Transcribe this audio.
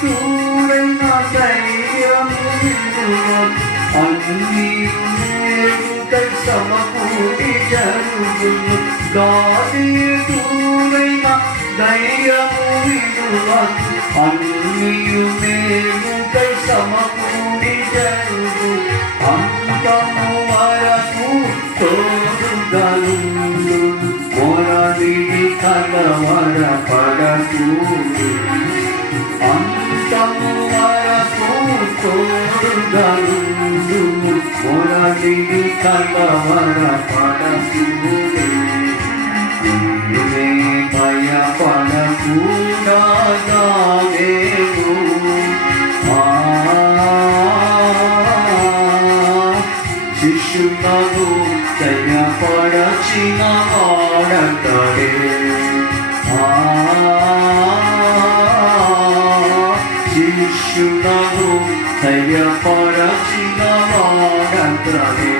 దూరైన ధైర్యము అన్ని మేలుకై సమకూడి జరుగును. గాలి దూరైన ధైర్యము అన్ని మేలుకై సమకూడి జరుగు. అంతము వరకు తోడుగను మొరలిడి కలవర పడకు. అంతము వరకు తోడుగను మొరలిడి కలవర పడకు. భయపడకు నాదేవు శిశులను దయపరచిన వాడతడే. శిశులను దయపరచిన వాడతడే.